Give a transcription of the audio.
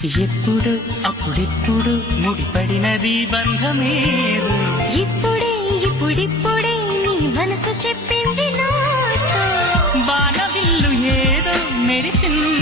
ఎప్పుడు అప్పుడెప్పుడు ముడిపడినది బంధమేదో ఇప్పుడిప్పుడే నీ మనసు చెప్పింది నాతో బాణవిల్లు ఏదో మెరిసింది